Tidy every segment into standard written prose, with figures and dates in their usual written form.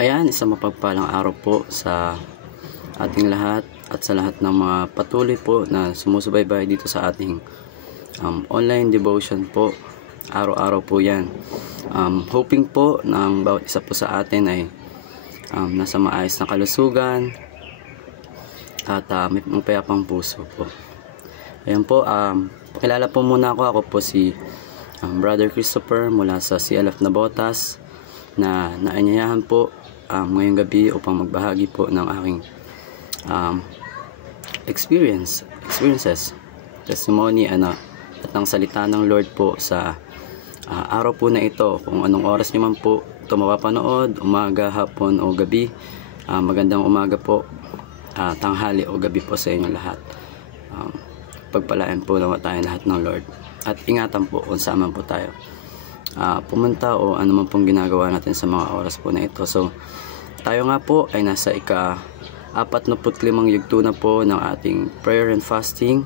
Ayan, isang mapagpalang araw po sa ating lahat at sa lahat ng mga patuloy po na sumusubaybay dito sa ating online devotion po. Araw-araw po yan. Hoping po na ang bawat isa po sa atin ay nasa maayos na kalusugan at may mapayapang puso po. Ayan po, pakilala po muna ako. Ako po si Brother Christopher mula sa CLF Nabotas na naanyayahan po ngayong gabi upang magbahagi po ng aking experiences, testimony at ang salita ng Lord po sa araw po na ito. Kung anong oras nyo man po ito mapapanood, umaga, hapon o gabi, magandang umaga po, tanghali o gabi po sa inyo lahat. Pagpalain po naman tayo lahat ng Lord at ingatan po kung saan man po tayo pumunta o ano man pong ginagawa natin sa mga oras po na ito. So tayo nga po ay nasa ika-45 yugto na po ng ating prayer and fasting.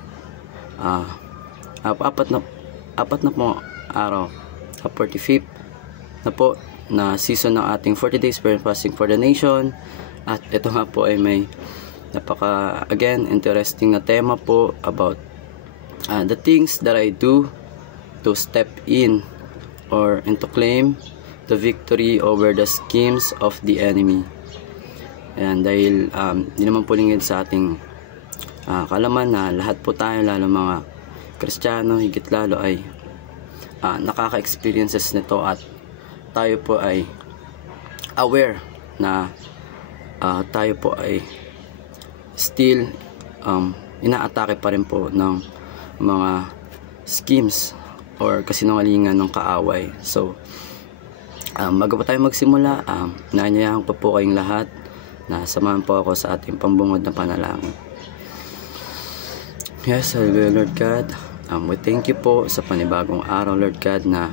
Apat na po araw, 45th na po na season ng ating 40 days prayer and fasting for the nation. At ito nga po ay may again interesting na tema po about the things that I do to step in and to claim the victory over the schemes of the enemy. Ayan, dahil di naman po lingid sa ating kalaman na lahat po tayo, lalo mga Kristiyano, higit lalo ay nakaka-experiences nito at tayo po ay aware na tayo po ay still inaatake pa rin po ng mga schemes or kasinungalingan ng kaaway. So bago pa tayo magsimula, naanyayahan ko po kayong lahat na samahan po ako sa ating pambungod na panalangin. Yes, hallelujah Lord God, we thank you po sa panibagong araw Lord God na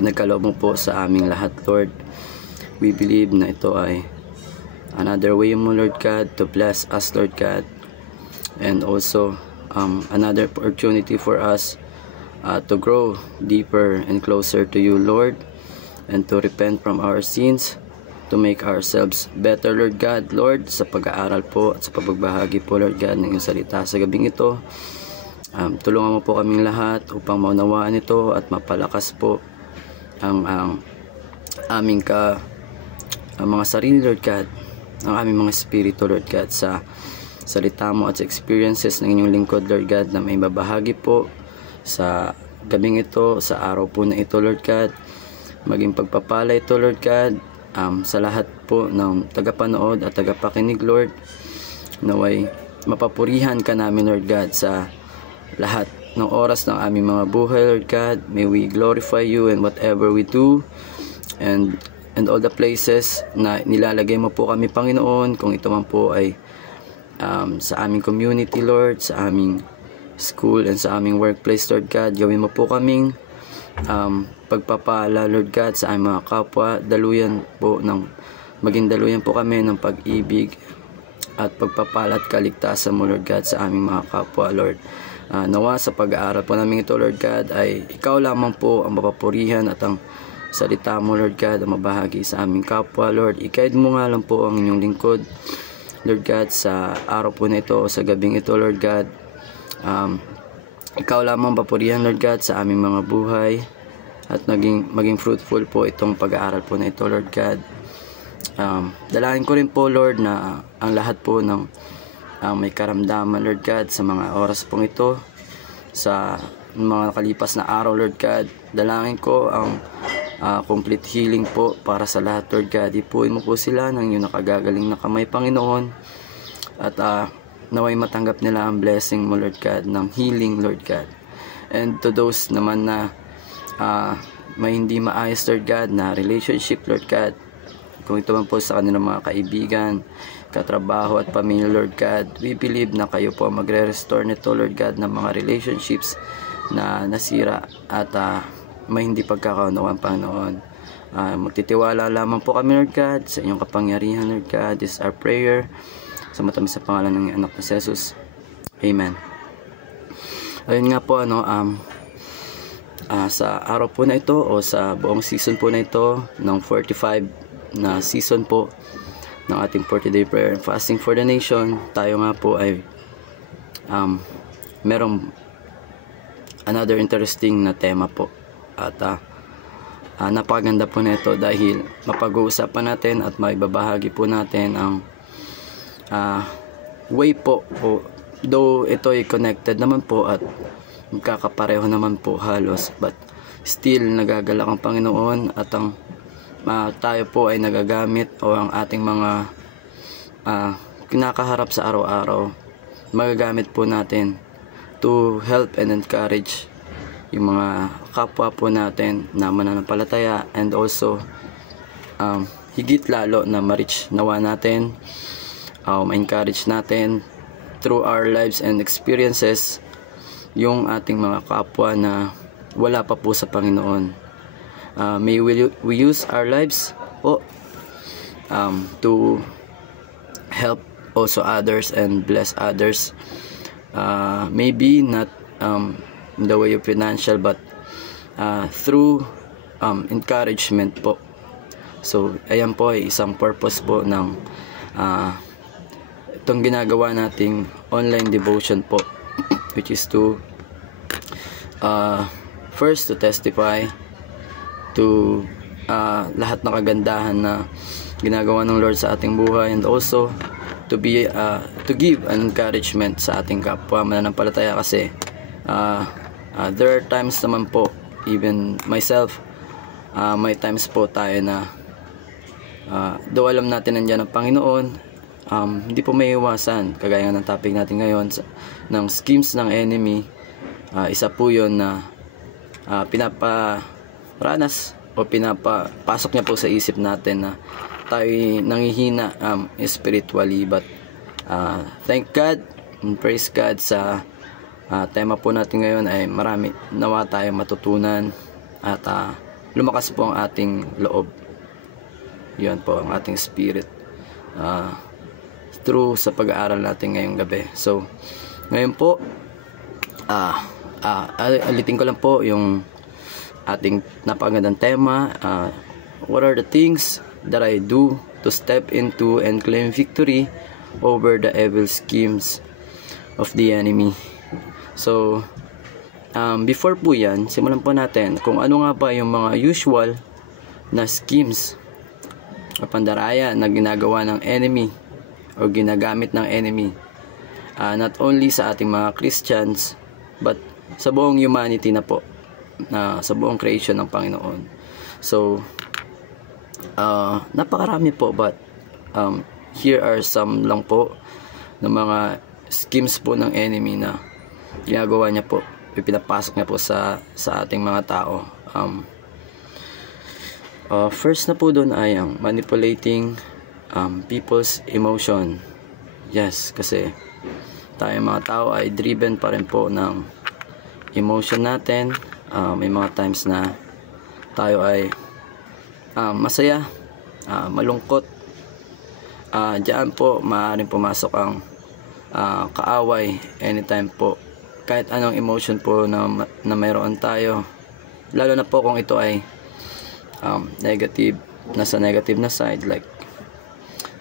pinagkaloob mo po sa aming lahat Lord. We believe na ito ay another way mo Lord God to bless us Lord God, and also another opportunity for us to grow deeper and closer to you Lord, and to repent from our sins, to make ourselves better Lord God. Lord, sa pag-aaral po at sa pagbabahagi po Lord God ng iyong salita sa gabing ito, tulungan mo po kaming lahat upang maunawaan ito at mapalakas po ang aming mga sarili Lord God, ang aming mga espiritu Lord God sa salita mo at sa experiences ng inyong lingkod Lord God na may babahagi po sa gabing ito, sa araw po na ito Lord God. Maging pagpapala ito Lord God sa lahat po ng tagapanood at tagapakinig Lord. Naway mapapurihan ka namin Lord God sa lahat ng oras ng aming mga buhay Lord God. May we glorify you in whatever we do and all the places na nilalagay mo po kami Panginoon, kung ito man po ay sa aming community Lord, sa aming school and sa aming workplace Lord God. Gawin mo po kaming pagpapala Lord God sa aming mga kapwa. Maging daluyan po kami ng pag-ibig at pagpapala at kaligtasan mo Lord God sa aming mga kapwa Lord. Nawa sa pag-aaral po namin ito Lord God ay ikaw lamang po ang mapapurihan at ang salita mo Lord God ang mabahagi sa aming kapwa Lord. I-guide mo nga lang po ang inyong lingkod Lord God sa araw po na ito o sa gabing ito Lord God. Ikaw lamang papurihan Lord God sa aming mga buhay at maging fruitful po itong pag-aaral po na ito Lord God. Dalangin ko rin po Lord na ang lahat po ng may karamdaman Lord God sa mga oras pong ito, sa mga nakalipas na araw Lord God, dalangin ko ang complete healing po para sa lahat Lord God. Ipuin mo po sila ng iyong nakagagaling na kamay Panginoon at naway matanggap nila ang blessing mo Lord God ng healing Lord God. And to those naman na may hindi maayos Lord God na relationship Lord God, kung ito man po sa kanilang mga kaibigan, katrabaho at pamilya Lord God, we believe na kayo po magre-restore nito Lord God ng mga relationships na nasira at may hindi pagkakaunawaan Panginoon. Magtitiwala lamang po kami Lord God sa inyong kapangyarihan Lord God. This is our prayer sa matamis sa pangalan ng anak na si Jesus. Amen. Ayun nga po sa araw po na ito o sa buong season po na ito ng 45 na season po ng ating 40-day prayer and fasting for the nation, tayo nga po ay merong another interesting na tema po. At napakaganda po nito dahil mapag-uusapan natin at maibabahagi po natin ang way po, though ito ay connected naman po at magkakapareho naman po halos, but still nagagalak ang Panginoon at ang tayo po ay nagagamit o ang ating mga kinakaharap sa araw-araw, magagamit po natin to help and encourage yung mga kapwa po natin na mananampalataya, and also higit lalo na ma-reach nawa natin, ma-encourage natin through our lives and experiences yung ating mga kapwa na wala pa po sa Panginoon. May we use our lives po to help also others and bless others, maybe not in the way of financial, but through encouragement po. So ayan po ay isang purpose po ng itong ginagawa nating online devotion po, which is to first to testify to lahat ng kagandahan na ginagawa ng Lord sa ating buhay, and also to be to give an encouragement sa ating kapwa mananampalataya, kasi there are times naman po, even myself, may times po tayo na though alam natin nandiyan ang Panginoon, hindi po may iwasan, kagaya ng topic natin ngayon ng schemes ng enemy. Isa po yun na pinaparanas o pinapasok niya po sa isip natin na tayo nangihina spiritually, but thank God and praise God sa tema po natin ngayon ay marami nawa tayo matutunan at lumakas po ang ating loob. Yan po ang ating spirit through sa pag-aaral natin ngayong gabi. So ngayon po alitin ko lang po yung ating napakagandang tema. What are the things that I do to step into and claim victory over the evil schemes of the enemy? So before po yan, simulan po natin kung ano nga ba yung mga usual na schemes o pandaraya na ginagawa ng enemy o ginagamit ng enemy, not only sa ating mga Christians, but sa buong humanity na po, sa buong creation ng Panginoon. So napakarami po, but here are some lang po ng mga schemes po ng enemy na ginagawa niya po, ipinapasok niya po sa ating mga tao. First na po doon ay ang manipulating people's emotion. Yes, kasi tayo mga tao ay driven pa rin po ng emotion natin. May mga times na tayo ay masaya, malungkot. Diyan po maaaring pumasok ang kaaway anytime po, kahit anong emotion po na mayroon tayo, lalo na po kung ito ay negative, nasa negative na side, like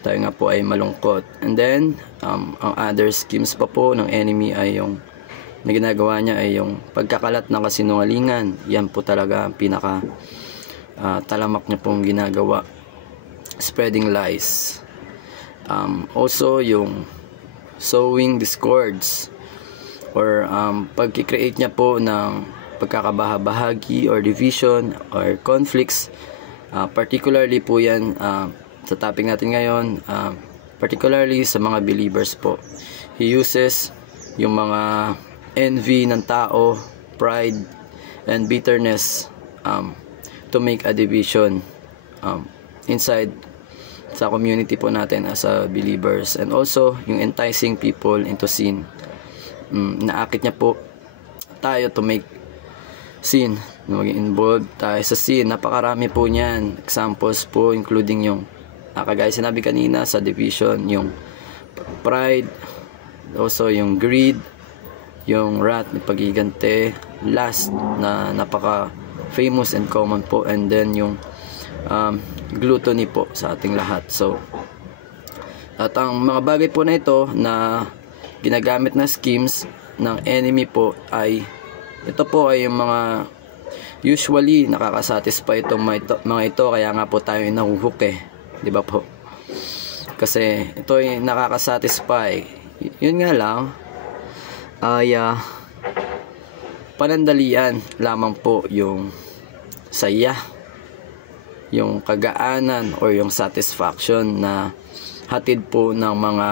tayo nga po ay malungkot. And then ang other schemes pa po ng enemy ay yung na ginagawa niya ay yung pagkakalat ng kasinungalingan. Yan po talaga ang pinaka talamak niya pong ginagawa, spreading lies. Also yung sowing discords, or pagki-create niya po ng pagkakabahabahagi or division or conflicts. Particularly po yan sa topic natin ngayon, particularly sa mga believers po. He uses yung mga envy ng tao, pride and bitterness to make a division inside sa community po natin as a believers, and also yung enticing people into sin. Naakit niya po tayo to make sin, maging involved tayo sa sin. Napakarami po niyan, examples po including yung kagaya sinabi kanina sa division, yung pride, also yung greed, yung wrath, pagigante, lust na napaka famous and common po, and then yung gluttony po sa ating lahat. So, at ang mga bagay po na ito na ginagamit na schemes ng enemy po ay ito po ay yung mga usually nakakasatisfy itong mga ito, kaya nga po tayo nahuhook di ba po? Kasi ito ay nakakasatisfy. Yun nga lang ay panandalian lamang po yung saya, yung kagaanan or yung satisfaction na hatid po ng mga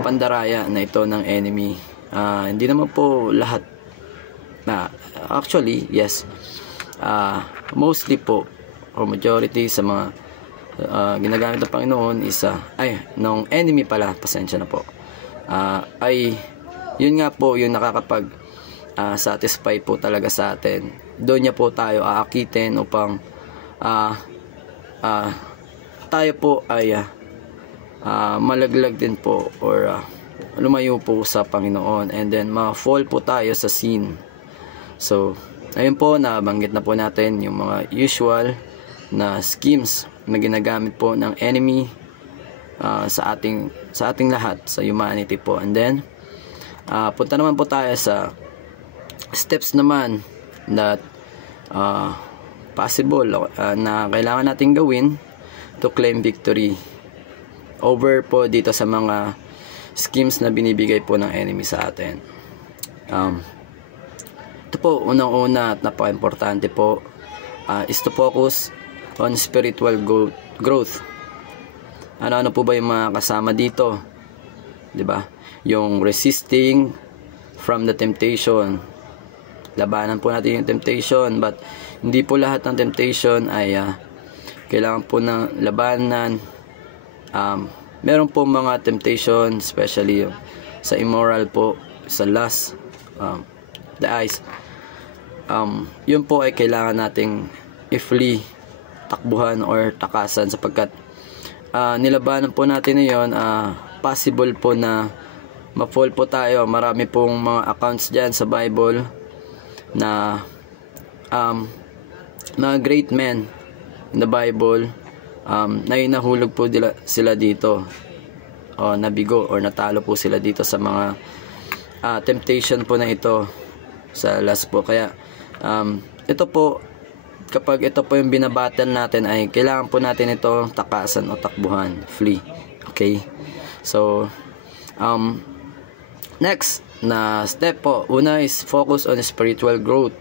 pandaraya na ito ng enemy. Hindi naman po lahat na actually, yes, mostly po or majority sa mga ginagamit ng Panginoon is nung enemy pala, pasensya na po, ay yun nga po yung nakakapag satisfy po talaga sa atin. Doon niya po tayo aakitin upang tayo po ay malaglag din po or lumayo po sa Panginoon, and then ma-fall po tayo sa sin. So, ayun po, nabanggit na po natin yung mga usual na schemes na ginagamit po ng enemy sa ating lahat, sa humanity po. And then punta naman po tayo sa steps naman that possible na kailangan nating gawin to claim victory over po dito sa mga schemes na binibigay po ng enemy sa atin. Ito po, unang-una at napaka-importante po is to focus on spiritual growth. Ano po ba yung mga kasama dito? 'Di ba? Yung resisting from the temptation. Labanan po natin yung temptation, but hindi po lahat ng temptation ay kailangan po ng labanan. Meron po mga temptation, especially sa immoral po, sa lust, the eyes. Yun po ay kailangan nating i-flee, takbuhan or takasan, sapagkat nilabanan po natin ngayon, possible po na ma-fall po tayo. Marami pong mga accounts dyan sa Bible na mga great men in the Bible, na nahulog po sila dito, o nabigo or natalo po sila dito sa mga temptation po na ito, sa last po. Kaya ito po, kapag ito po yung binabattle natin, ay kailangan po natin ito takasan o takbuhan, flee. Okay, so next na step po, una is focus on spiritual growth.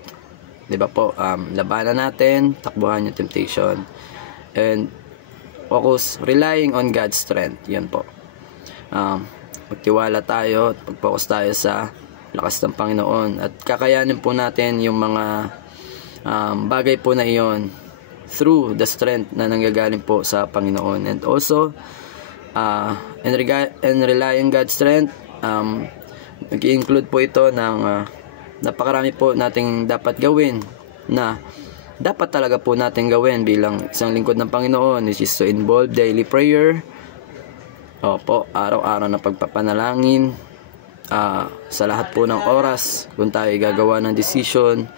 Diba po, labanan natin, takbuhan yung temptation, and focus, relying on God's strength. Yan po, magtiwala tayo at mag-focus tayo sa lakas ng Panginoon, at kakayanin po natin yung mga bagay po na iyon through the strength na nanggagaling po sa Panginoon. And also and relying God's strength, nag-include po ito ng napakarami po nating dapat gawin, na dapat talaga po natin gawin bilang isang lingkod ng Panginoon, which is to involve daily prayer, opo, araw-araw na pagpapanalangin, sa lahat po ng oras. Kung tayo gagawa ng decision,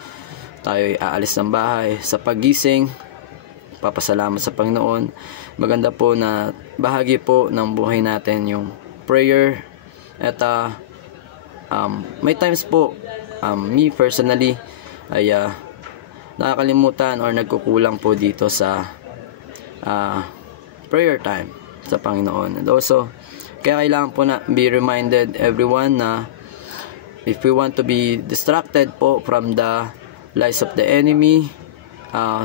tayo aalis ng bahay, sa pagising, papasalamat sa Panginoon. Maganda po na bahagi po ng buhay natin yung prayer. At may times po, me personally ay nakakalimutan or nagkukulang po dito sa prayer time sa Panginoon. And also, kaya kailangan po na be reminded everyone na if we want to be distracted po from the lies of the enemy,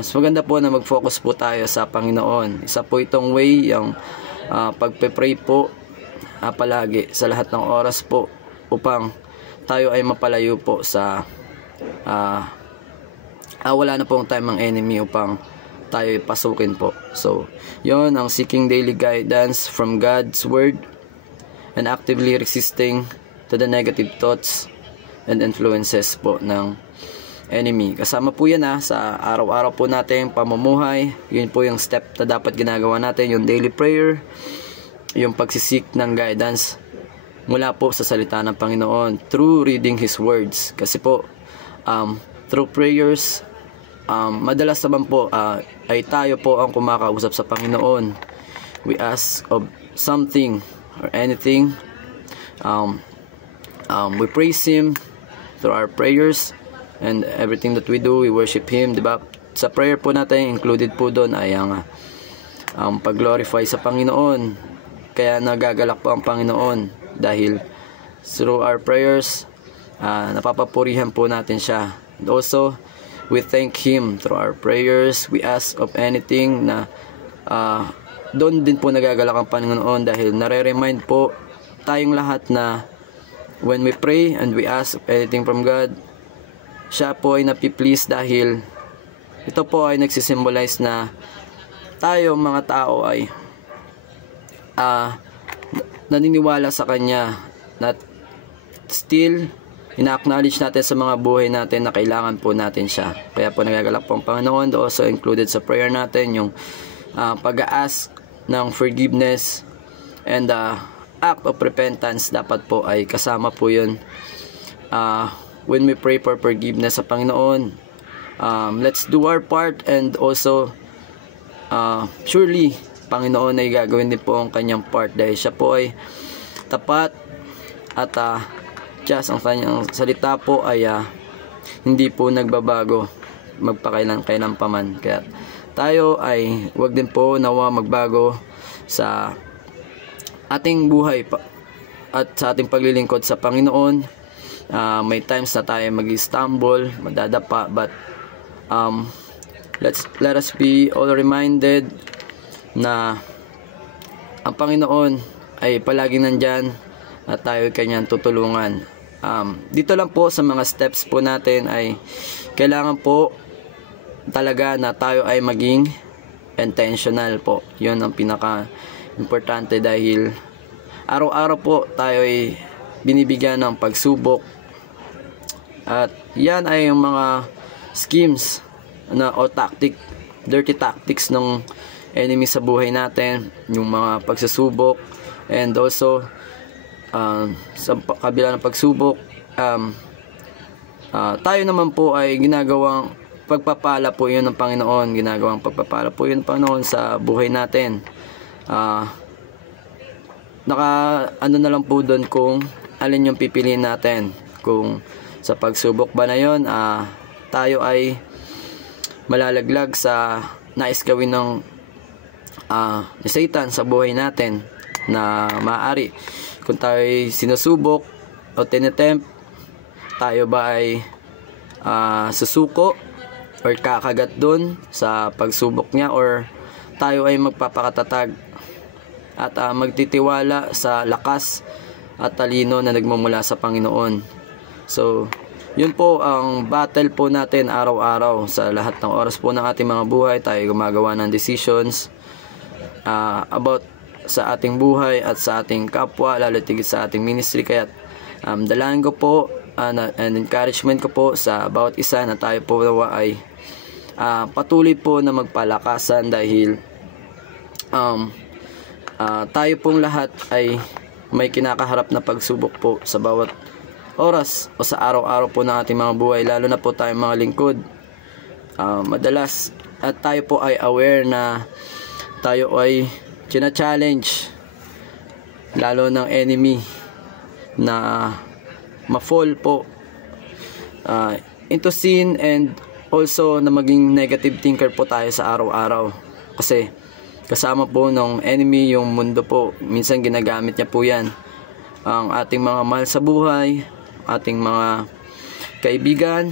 so maganda po na mag-focus po tayo sa Panginoon. Isa po itong way, yung pagpe-pray po palagi sa lahat ng oras po, upang tayo ay mapalayo po sa wala na pong time ng enemy upang tayo pasukin po. So, yon ang seeking daily guidance from God's word and actively resisting to the negative thoughts and influences po ng enemy. Kasama po yan sa araw-araw po natin pamumuhay. Yun po yung step na dapat ginagawa natin, yung daily prayer, yung pagsisik ng guidance mula po sa salita ng Panginoon through reading His words. Kasi po, through prayers, madalas naman po ay tayo po ang kumakausap sa Panginoon. We ask of something or anything. We praise Him through our prayers and everything that we do. We worship Him, diba? Sa prayer po natin, included po doon ay ang pag-glorify sa Panginoon. Kaya nagagalak po ang Panginoon dahil through our prayers, napapapurihan po natin siya. And also, we thank Him through our prayers. We ask of anything na doon din po nagagalak ang Panginoon dahil nare-remind po tayong lahat na when we pray and we ask of anything from God, siya po ay napiplease dahil ito po ay nagsisimbolize na tayo mga tao ay naniniwala sa Kanya, na still ina-acknowledge natin sa mga buhay natin na kailangan po natin siya. Kaya po nagagalak po ang Panginoon. Also included sa prayer natin yung pag-a-ask ng forgiveness and act of repentance. Dapat po ay kasama po yun when we pray for forgiveness sa Panginoon. Let's do our part, and also surely Panginoon ay gagawin din po ang kanyang part dahil siya po ay tapat at just ang kanyang salita po ay hindi po nagbabago magpakailan paman. Kaya tayo ay wag din po nawa magbago sa ating buhay at sa ating paglilingkod sa Panginoon. May times na tayo mag-stumble, madadapa, but let us be all reminded na ang Panginoon ay palaging nandyan at tayo kanyang tutulungan. Dito lang po sa mga steps po natin ay kailangan po talaga na tayo ay maging intentional po. Yun ang pinaka-importante dahil araw-araw po tayo ay binibigyan ng pagsubok at yan ay yung mga schemes o dirty tactics ng enemy sa buhay natin, yung mga pagsusubok. And also sa kabila ng pagsubok, tayo naman po ay ginagawang pagpapala po yun ng Panginoon, ginagawang pagpapala po yun ng Panginoon sa buhay natin. Ano na lang po doon kung alin yung pipiliin natin, kung sa pagsubok ba na yun tayo ay malalaglag sa nais gawin ng ni Satan sa buhay natin, na maaari kung tayo ay sinusubok o tinetempt, tayo ba ay susuko or kakagat dun sa pagsubok niya, or tayo ay magpapakatatag at magtitiwala sa lakas at talino na nagmumula sa Panginoon. So yun po ang battle po natin araw-araw. Sa lahat ng oras po ng ating mga buhay, tayo gumagawa ng decisions about sa ating buhay at sa ating kapwa, lalo tigit sa ating ministry. Kaya dalangin ko po and encouragement ko po sa bawat isa na tayo po nawa ay patuloy po na magpalakasan dahil tayo pong lahat ay may kinakaharap na pagsubok po sa bawat oras o sa araw-araw po ng ating mga buhay, lalo na po tayong mga lingkod. Madalas at tayo po ay aware na tayo ay china-challenge lalo ng enemy na ma-fall po into sin, and also na maging negative thinker po tayo sa araw-araw, kasi kasama po ng enemy yung mundo po. Minsan ginagamit niya po yan ang ating mga mahal sa buhay, ating mga kaibigan,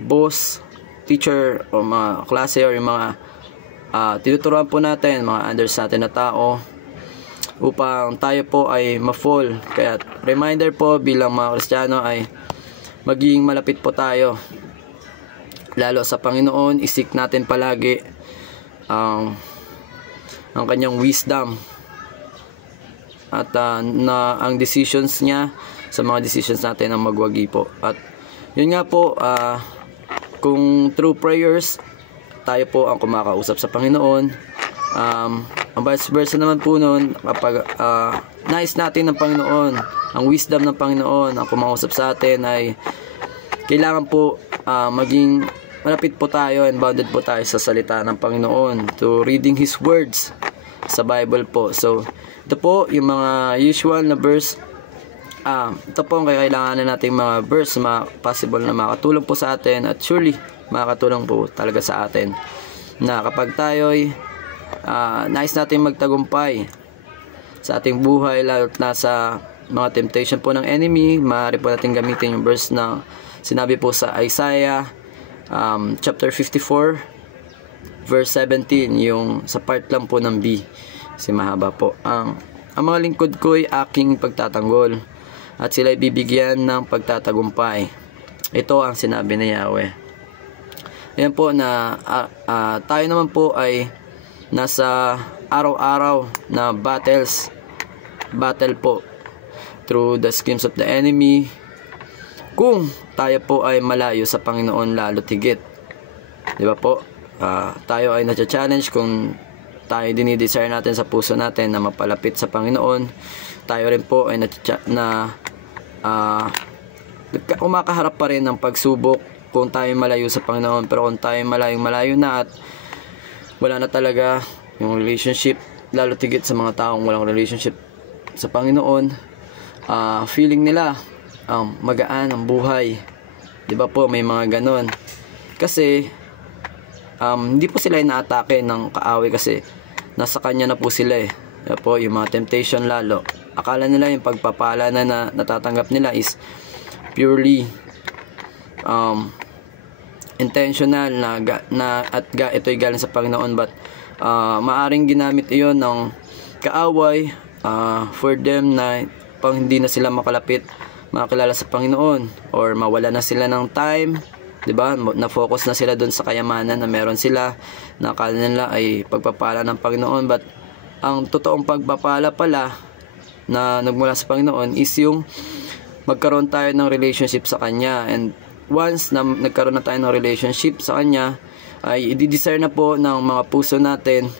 boss, teacher o mga klase, or yung mga tinuturuan po natin, mga unders natin na tao, upang tayo po ay ma-fall. Kaya reminder po bilang mga Kristiyano ay maging malapit po tayo lalo sa Panginoon. Isik natin palagi ang kanyang wisdom at ang decisions niya sa mga decisions natin ang magwagi po. At yun nga po, kung through prayers tayo po ang kumakausap sa Panginoon, ang vice versa naman po nun, kapag nais natin ng Panginoon, ang wisdom ng Panginoon ang kumausap sa atin, ay kailangan po maging malapit po tayo and bounded po tayo sa salita ng Panginoon, to reading His words sa Bible po. So, ito po yung mga usual na verse. Ito po ang kailanganin nating mga verse na possible na makatulong po sa atin, at surely makakatulong po talaga sa atin na kapag tayo'y nais natin magtagumpay sa ating buhay, lalo na sa mga temptation po ng enemy, maaari po natin gamitin yung verse na sinabi po sa Isaiah chapter 54 verse 17, yung sa part lang po ng B, si mahaba po. Ang mga lingkod ko ay aking pagtatanggol at sila bibigyan ng pagtatagumpay. Ito ang sinabi ni Yahweh. Ayan po na tayo naman po ay nasa araw-araw na battle po through the schemes of the enemy, kung tayo po ay malayo sa Panginoon lalo tigit. Di ba po? Tayo ay na-challenge kung tayo dinidesire natin sa puso natin na mapalapit sa Panginoon. Tayo rin po ay umakaharap pa rin ng pagsubok kung tayo malayo sa Panginoon. Pero kung tayo malayo na at wala na talaga yung relationship, lalo tigit sa mga taong walang relationship sa Panginoon, feeling nila magaan ang buhay. Di ba po, may mga ganon. Kasi hindi po sila inaatake ng kaaway kasi nasa kanya na po sila eh. Diba po, yung mga temptation lalo. Akala nila yung pagpapala na natatanggap nila is purely intentional at ito'y galing sa Panginoon, but maaring ginamit iyon ng kaaway for them na pang hindi na sila makilala sa Panginoon, or mawala na sila ng time, 'di ba? Na-focus na sila doon sa kayamanan na meron sila, na akala nila ay pagpapala ng Panginoon, but ang totoong pagpapala pala na nagmula sa Panginoon is yung magkaroon tayo ng relationship sa Kanya. And once na nagkaroon na tayo ng relationship sa Kanya, ay i-desire na po ng mga puso natin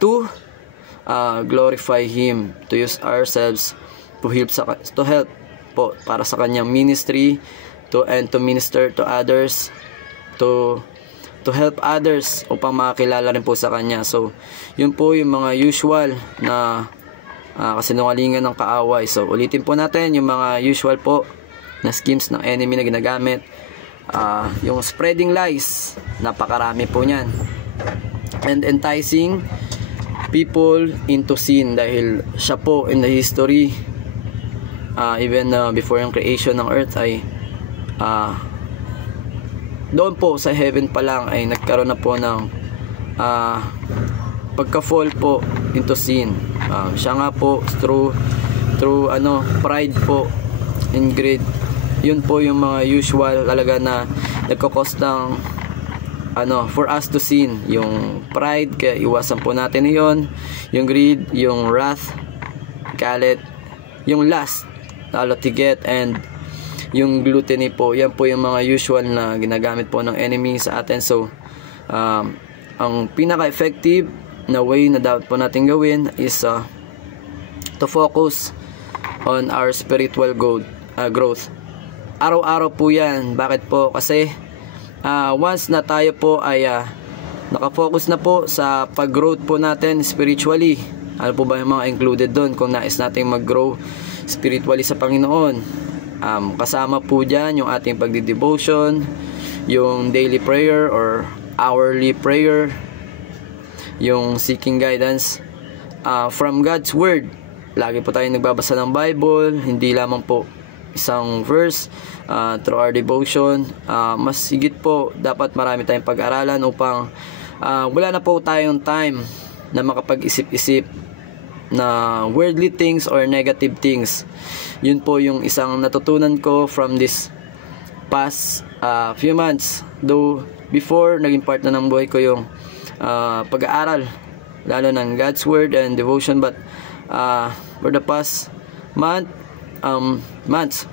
to glorify Him, to use ourselves to help po para sa Kanyang ministry, and to minister to others, to help others upang makakilala rin po sa Kanya. So, yun po yung mga usual na kasinungalingan ng kaaway. So, ulitin po natin yung mga usual po na schemes ng enemy na ginagamit. Yung spreading lies, napakarami po niyan. And enticing people into sin, dahil siya po in the history, even before yung creation ng earth, ay doon po sa heaven pa lang ay nagkaroon na po ng pagka-fall po into sin. Siya nga po through pride po and greed. Yun po yung mga usual talaga na nagkakos ng for us to sin. Yung pride, kaya iwasan po natin yon. Yung greed, yung wrath, galit, yung lust, lalo tigit, and yung gluttony po. Yan po yung mga usual na ginagamit po ng enemy sa atin. So, ang pinaka-effective na way na dapat po natin gawin is to focus on our spiritual growth. Araw-araw po yan. Bakit po? Kasi once na tayo po ay nakafocus na po sa pag-growth po natin spiritually, ano po ba yung mga included doon kung nais natin mag-grow spiritually sa Panginoon? Kasama po dyan yung ating pagdi-devotion, yung daily prayer or hourly prayer, yung seeking guidance from God's Word. Lagi po tayo nagbabasa ng Bible, hindi lamang po isang verse, through our devotion. Mas higit po, dapat marami tayong pag-aralan upang wala na po tayong time na makapag-isip-isip na worldly things or negative things. Yun po yung isang natutunan ko from this past few months. Though before, naging part na ng buhay ko yung pag-aaral, lalo ng God's Word and devotion, but for the past months,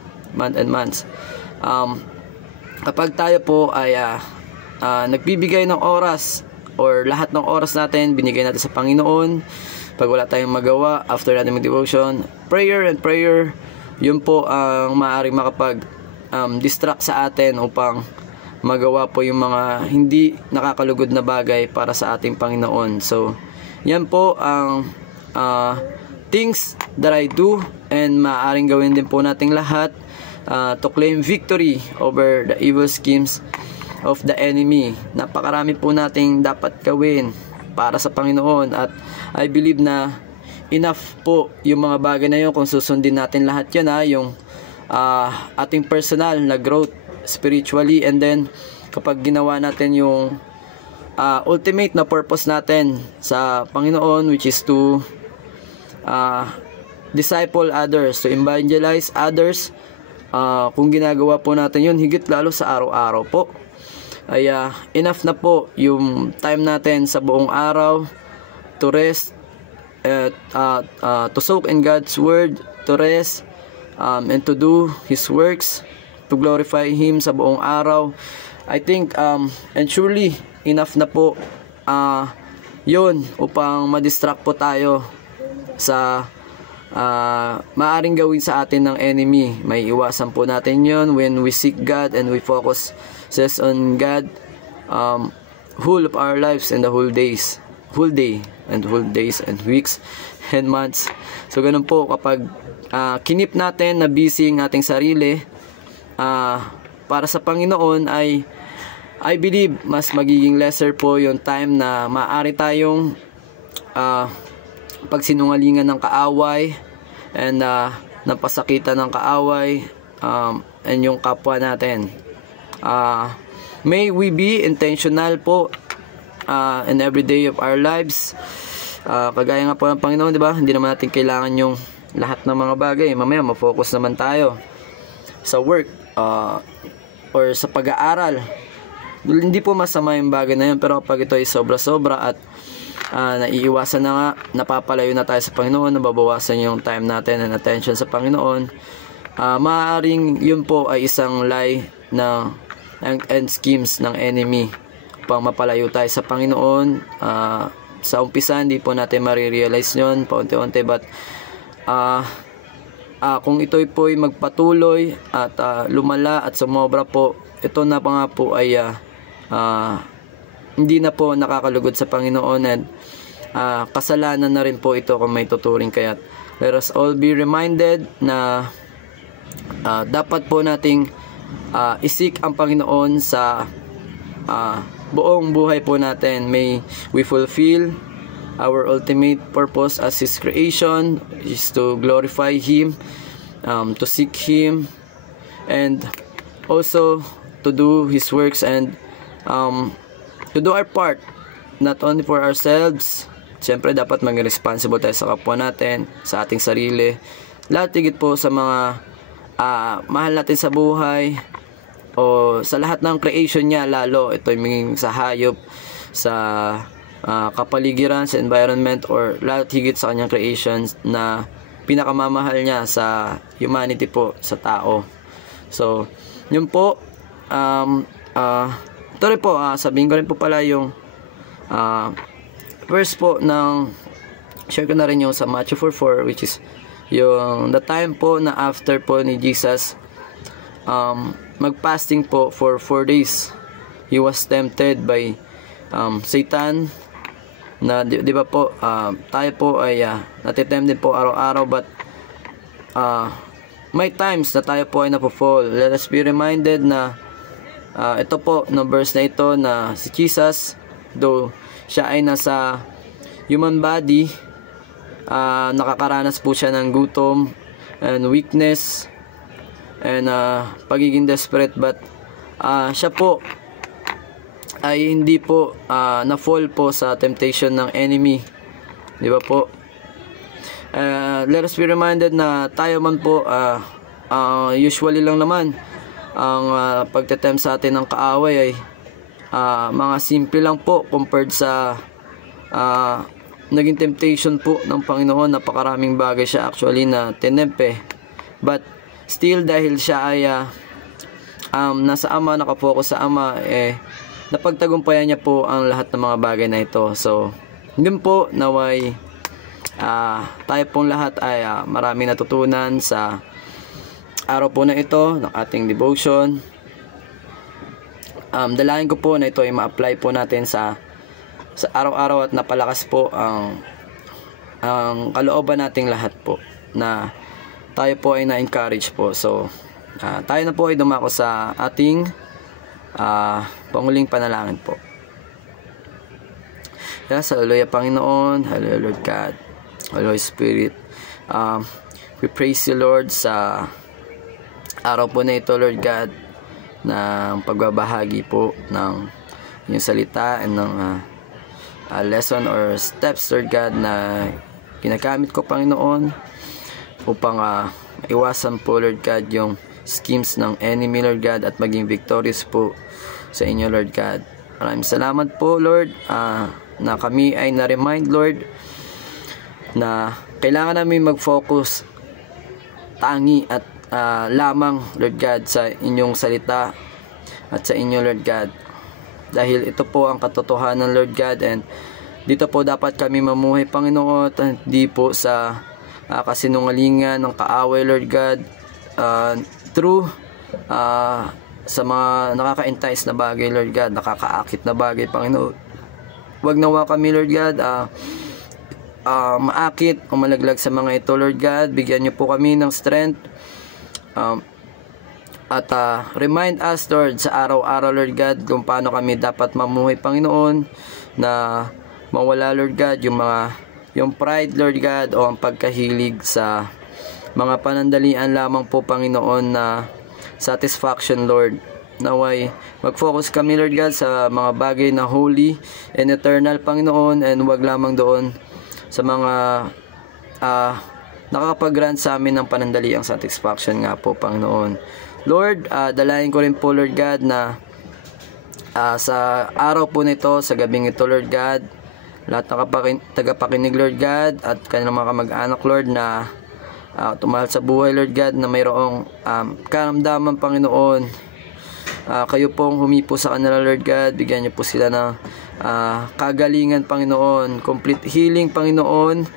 kapag tayo po ay nagbibigay ng oras, or lahat ng oras natin binigay natin sa Panginoon, pag wala tayong magawa after natin mag-devotion, prayer, yun po ang maaaring makapag distract sa atin upang magawa po yung mga hindi nakakalugod na bagay para sa ating Panginoon. So, yan po ang things that I do, and maaaring gawin din po nating lahat to claim victory over the evil schemes of the enemy. Napakarami po nating dapat gawin para sa Panginoon, at I believe na enough po yung mga bagay na yun kung susundin natin lahat yan, yung ating personal na growth spiritually, and then kapag ginawa natin yung ultimate na purpose natin sa Panginoon, which is to disciple others, to evangelize others, kung ginagawa po natin yun higit lalo sa araw-araw po, ay enough na po yung time natin sa buong araw to rest, to soak in God's word, to rest, and to do His works, to glorify Him sa buong araw. I think and surely enough na po yun upang ma-distract po tayo sa maaring gawin sa atin ng enemy. May iwasan po natin yun when we seek God and we focus on God whole of our lives and the whole day and whole days and weeks and months. So ganun po, kapag kinip natin na busy ang ating sarili para sa Panginoon, ay I believe mas magiging lesser po yung time na maaari tayong pagsinungalingan ng kaaway and napasakitan ng kaaway and yung kapwa natin. May we be intentional po in every day of our lives. Kagaya nga po ng Panginoon, di ba? Hindi naman natin kailangan yung lahat ng mga bagay. Mamaya ma-focus naman tayo sa work or sa pag-aaral. Hindi po masama yung bagay na yun, pero kapag ito ay sobra-sobra at naiiwasan na nga, napapalayo na tayo sa Panginoon, nababawasan yung time natin and attention sa Panginoon, maaaring yun po ay isang lie and schemes ng enemy upang mapalayo tayo sa Panginoon. Sa umpisa hindi po natin marirealize yun paunti-unti, but kung ito'y po ay magpatuloy at lumala at sumobra po, ito na pa nga po ay hindi na po nakakalugod sa Panginoon, and kasalanan na rin po ito kung may tuturing. Kaya let us all be reminded na dapat po nating isik ang Panginoon sa buong buhay po natin. May we fulfill our ultimate purpose as His creation, is to glorify Him, to seek Him, and also to do His works, and to do our part, not only for ourselves. Siyempre dapat maging responsible tayo sa kapwa natin, sa ating sarili, lahat higit po sa mga mahal natin sa buhay, o sa lahat ng creation niya, lalo ito yung sa hayop, sa kapaligiran, sa environment, or lahat higit sa kanyang creations na pinakamamahal niya sa humanity po, sa tao. So yun po. Ito rin po, sabihin ko rin po pala yung verse po ng, share ko na rin yung sa Matthew 4:4, which is yung the time po na after po ni Jesus magfasting po for 4 days, He was tempted by Satan. Na di ba po, tayo po ay natitempt din po araw-araw, but may times na tayo po ay napofall. Let us be reminded na ito po, no verse na ito, na si Jesus, though siya ay nasa human body, nakakaranas po siya ng gutom and weakness and pagiging desperate, but siya po ay hindi po na-fall po sa temptation ng enemy, di ba po? Let us be reminded na tayo man po, usually lang naman ang pagtetempt sa atin ng kaaway ay mga simple lang po compared sa naging temptation po ng Panginoon. Napakaraming bagay siya actually na tinempe, but still dahil siya ay nasa Ama, nakafocus sa Ama, napagtagumpayan niya po ang lahat ng mga bagay na ito. So yun po, naway tayo pong lahat ay maraming natutunan sa araw po na ito ng ating devotion. Dalangin ko po na ito ay ma-apply po natin sa araw-araw at napalakas po ang kalooban nating lahat po, na tayo po ay na-encourage po. So tayo na po ay dumako sa ating panguling panalangin po. Yes, hallelujah Panginoon, hallelujah Lord God, hallelujah Spirit. We praise you Lord sa araw po na ito Lord God, ng pagbabahagi po ng yung salita and ng lesson or steps Lord God na ginagamit ko Panginoon upang iwasan po Lord God yung schemes ng enemy Lord God at maging victorious po sa inyo Lord God. Maraming salamat po Lord na kami ay na-remind Lord na kailangan namin mag-focus tangi at lamang Lord God sa inyong salita at sa inyo Lord God, dahil ito po ang katotohanan Lord God, and dito po dapat kami mamuhay Panginoon, hindi po sa kasinungalingan ng kaaway Lord God, through sa mga nakaka-entice na bagay Lord God, nakakaakit na bagay Panginoon. Wag nawa kami Lord God maakit o malaglag sa mga ito Lord God. Bigyan niyo po kami ng strength at remind us Lord sa araw-araw Lord God kung paano kami dapat mamuhay Panginoon, na mawala Lord God yung pride Lord God o ang pagkahilig sa mga panandalian lamang po Panginoon na satisfaction Lord. Naway mag-focus kami Lord God sa mga bagay na holy and eternal Panginoon, and wag lamang doon sa mga nakakapag-grant sa amin ng panandaliang satisfaction nga po Panginoon. Lord, dalayan ko rin po Lord God na sa araw po nito, sa gabing ito Lord God, lahat ng tagapakinig Lord God at kanilang mga kamag-anak Lord na tumahal sa buhay Lord God, na mayroong karamdaman Panginoon, kayo pong humipo sa kanila Lord God. Bigyan niyo po sila ng kagalingan Panginoon, complete healing Panginoon,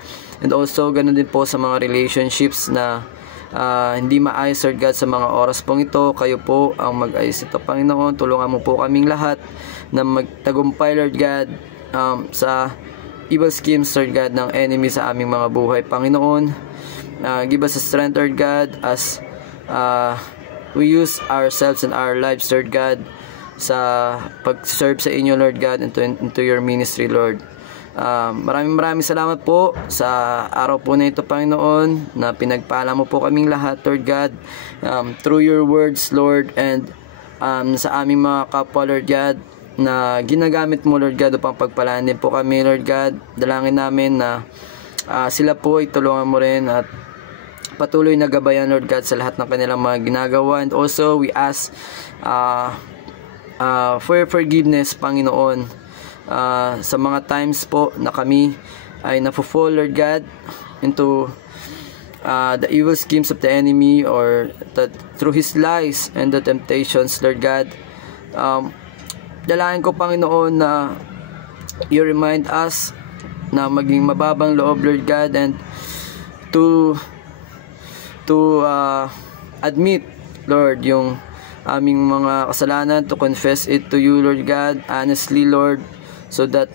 and also ganun din po sa mga relationships na hindi maayos Lord God sa mga oras pong ito. Kayo po ang mag-ayos ito Panginoon. Tulungan mo po kaming lahat na magtagumpay Lord God sa evil schemes Lord God ng enemy sa aming mga buhay Panginoon. Give us a strength Lord God as we use ourselves and our lives Lord God sa pag-serve sa inyo Lord God into your ministry Lord. Maraming salamat po sa araw po na ito Panginoon, na pinagpala mo po kaming lahat Lord God, through your words Lord, and sa aming mga kapwa Lord God na ginagamit mo Lord God upang pagpalaan din po kami Lord God. Dalangin namin na sila po itulungan mo rin at patuloy na gabayan Lord God sa lahat ng kanilang mga ginagawa, and also we ask for your forgiveness Panginoon sa mga times po na kami ay napufall Lord God into the evil schemes of the enemy, or through his lies and the temptations Lord God. Dalangin ko Panginoon na you remind us na maging mababang loob Lord God, and to admit Lord yung aming mga kasalanan, to confess it to you Lord God honestly Lord, so that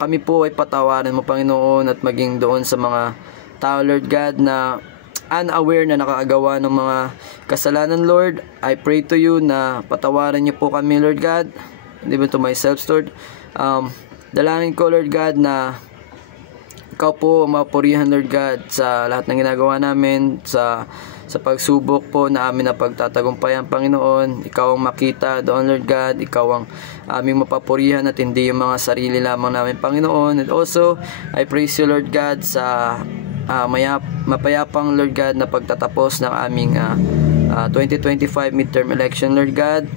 kami po ay patawarin mo Panginoon, at maging doon sa mga tao Lord God na unaware na nakakagawa ng mga kasalanan Lord. I pray to you na patawarin niyo po kami Lord God, and even to myself Lord. Dalangin ko Lord God na ikaw po mapurihan Lord God sa lahat ng ginagawa namin, sa pagsubok po na amin na pagtatagumpayan Panginoon. Ikaw ang makita doon Lord God, ikaw ang aming mapapurihan at hindi yung mga sarili lamang namin Panginoon. And also I praise you Lord God sa mapayapang Lord God na pagtatapos ng aming 2025 midterm election Lord God.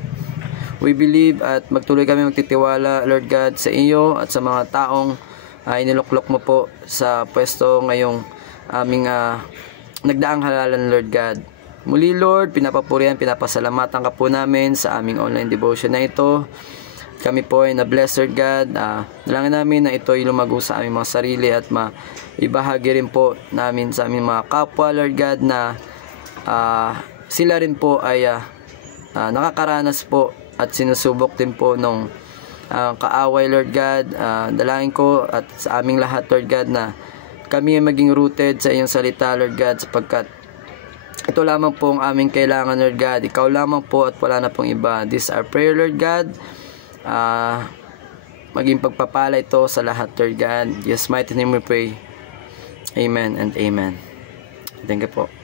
We believe at magtuloy kami magtitiwala Lord God sa iyo at sa mga taong iniluklok mo po sa pwesto ngayong aming nagdaang halalan Lord God. Muli Lord, pinapapurihan, pinapasalamatan ka po namin sa aming online devotion na ito. Kami po ay na-bless Lord God. Dalangin namin na ito ay lumago sa aming mga sarili at maibahagi rin po namin sa aming mga kapwa Lord God, na sila rin po ay nakakaranas po at sinusubok din po nung kaaway, Lord God. Dalangin ko at sa aming lahat, Lord God, na kami ay maging rooted sa iyong salita, Lord God, sapagkat ito lamang po ang aming kailangan, Lord God. Ikaw lamang po at wala na pong iba. This is our prayer, Lord God. Maging pagpapala ito sa lahat, Lord God. In Jesus' mighty name we pray. Amen and amen. Thank you po.